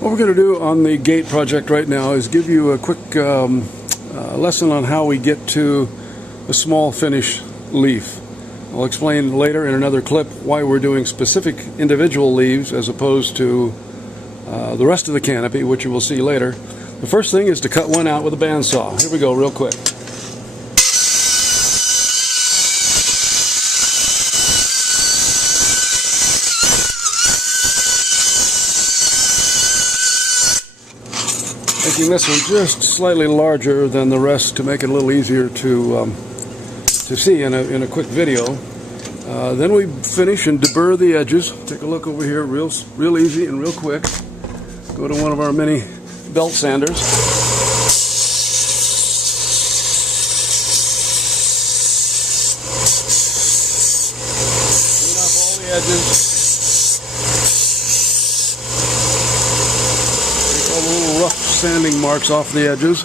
What we're going to do on the gate project right now is give you a quick lesson on how we get to a small finish leaf. I'll explain later in another clip why we're doing specific individual leaves as opposed to the rest of the canopy, which you will see later. The first thing is to cut one out with a bandsaw. Here we go, real quick. Making this one just slightly larger than the rest to make it a little easier to see in a quick video. Then we finish and deburr the edges. Take a look over here, real easy and real quick. Go to one of our mini belt sanders. Clean off all the edges. Take all the little rough sanding marks off the edges.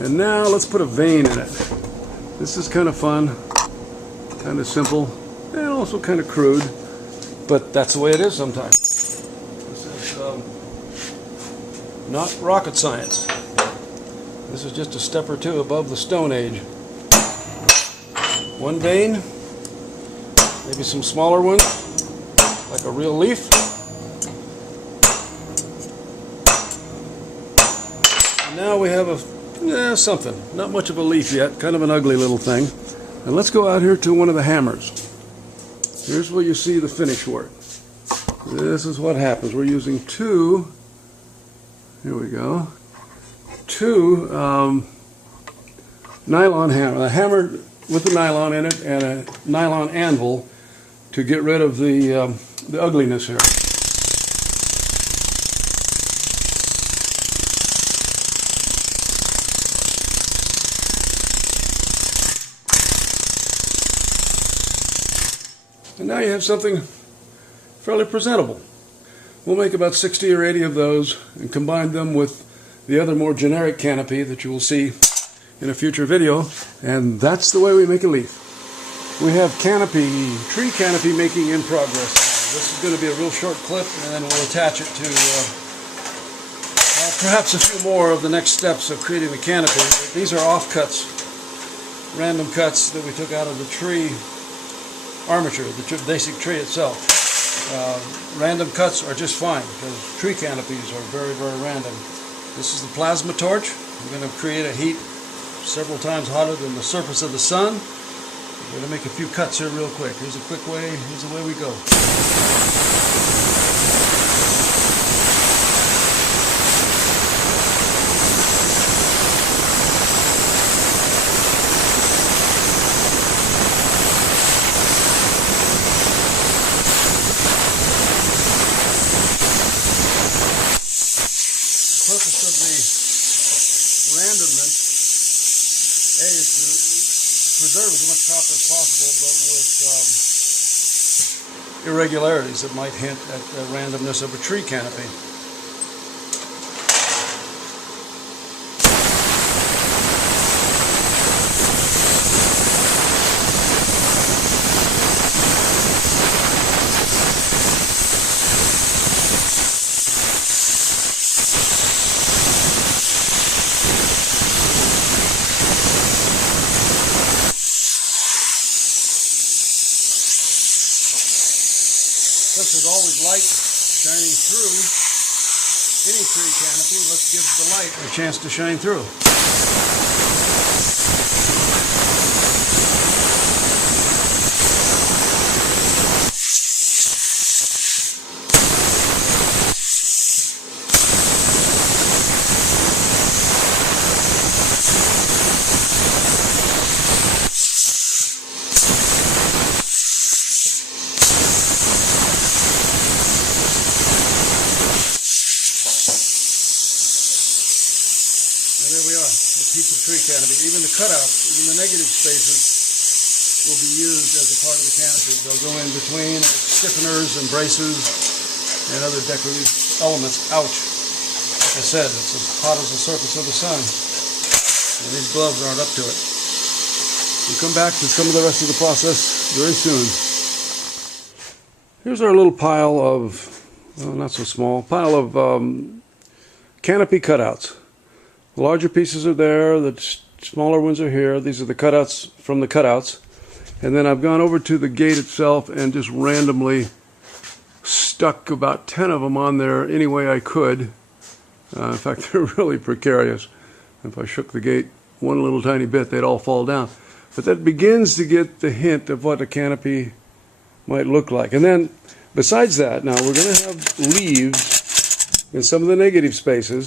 And now let's put a vein in it. This is kind of fun, kind of simple, and also kind of crude, but that's the way it is sometimes. This is not rocket science. This is just a step or two above the Stone Age. One vein, maybe some smaller ones, like a real leaf. And now we have something, not much of a leaf yet, kind of an ugly little thing. And let's go out here to one of the hammers. Here's where you see the finish work. This is what happens. We're using two, here we go, two nylon hammer, a hammer with the nylon in it and a nylon anvil to get rid of the ugliness here. And now you have something fairly presentable. We'll make about 60 or 80 of those and combine them with the other more generic canopy that you will see in a future video. And that's the way we make a leaf. We have tree canopy making in progress. This is going to be a real short clip, and then we'll attach it to perhaps a few more of the next steps of creating the canopy. These are offcuts, random cuts that we took out of the tree armature, the basic tree itself. Random cuts are just fine because tree canopies are very, very random. This is the plasma torch. I'm going to create a heat several times hotter than the surface of the sun. I'm going to make a few cuts here real quick. Here's a quick way, here's the way we go. The purpose of the randomness, is to preserve as much copper as possible, but with irregularities that might hint at the randomness of a tree canopy. Since there's always light shining through any tree canopy, let's give the light a chance to shine through. There we are, a piece of tree canopy. Even the cutouts, even the negative spaces will be used as a part of the canopy. They'll go in between stiffeners and braces and other decorative elements. Ouch. Like I said, it's as hot as the surface of the sun. And these gloves aren't up to it. We'll come back to some of the rest of the process very soon. Here's our little pile of well, not so small, pile of canopy cutouts. The larger pieces are there, the smaller ones are here. These are the cutouts from the cutouts. And then I've gone over to the gate itself and just randomly stuck about 10 of them on there any way I could. In fact, they're really precarious. If I shook the gate one little tiny bit, they'd all fall down. But that begins to get the hint of what a canopy might look like. And then, besides that, now we're going to have leaves in some of the negative spaces.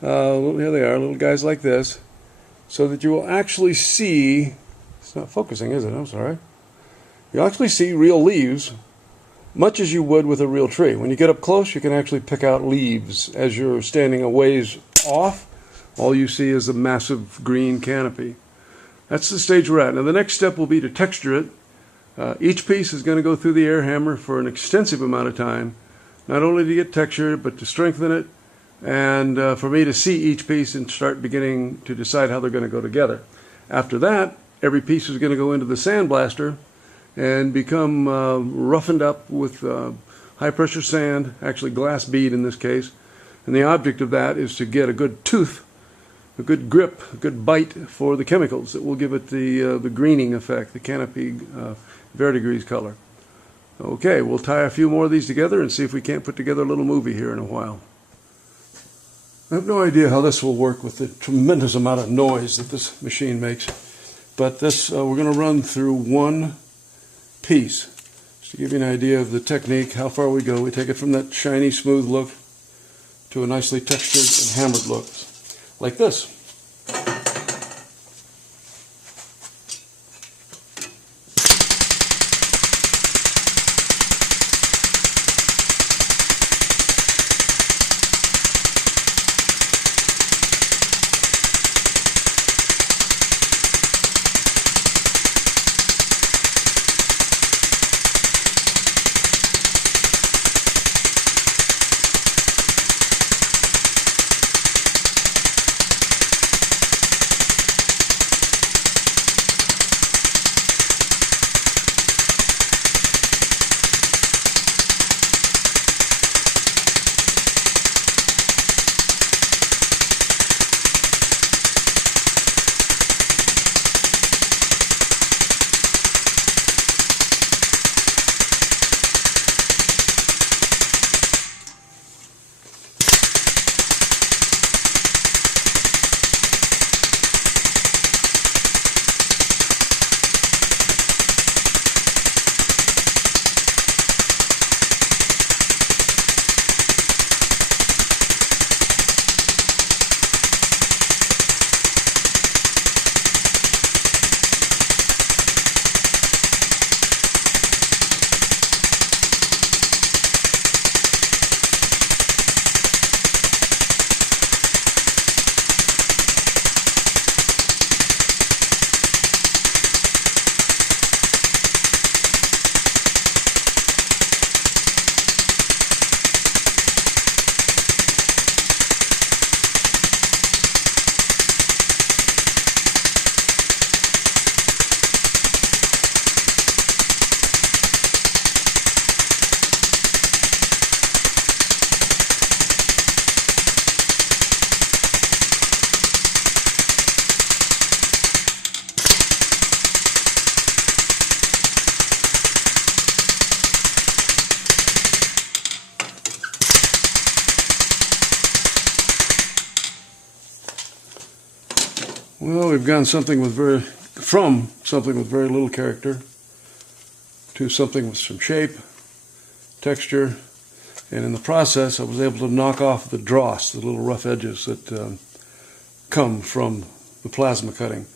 Here they are, little guys like this, so that you will actually see, it's not focusing, is it? I'm sorry. You'll actually see real leaves, much as you would with a real tree. When you get up close, you can actually pick out leaves. As you're standing a ways off, all you see is a massive green canopy. That's the stage we're at. Now the next step will be to texture it. Each piece is going to go through the air hammer for an extensive amount of time, not only to get texture, but to strengthen it, and for me to see each piece and start beginning to decide how they're going to go together. After that, every piece is going to go into the sandblaster and become roughened up with high pressure sand, actually glass bead in this case. And the object of that is to get a good tooth, a good grip, a good bite for the chemicals that will give it the greening effect, the canopy verdigris color. Okay, we'll tie a few more of these together and see if we can't put together a little movie here in a while. I have no idea how this will work with the tremendous amount of noise that this machine makes, but this we're going to run through one piece. Just to give you an idea of the technique, how far we go. We take it from that shiny, smooth look to a nicely textured and hammered look, like this. Well, we've gone from something with very little character to something with some shape, texture, and in the process I was able to knock off the dross, the little rough edges that come from the plasma cutting.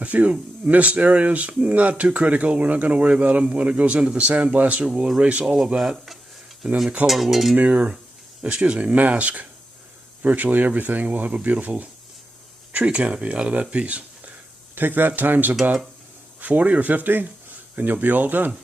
A few missed areas, not too critical, we're not going to worry about them. When it goes into the sandblaster, we'll erase all of that, and then the color will mask virtually everything. We'll have a beautiful tree canopy out of that piece. Take that times about 40 or 50 and you'll be all done.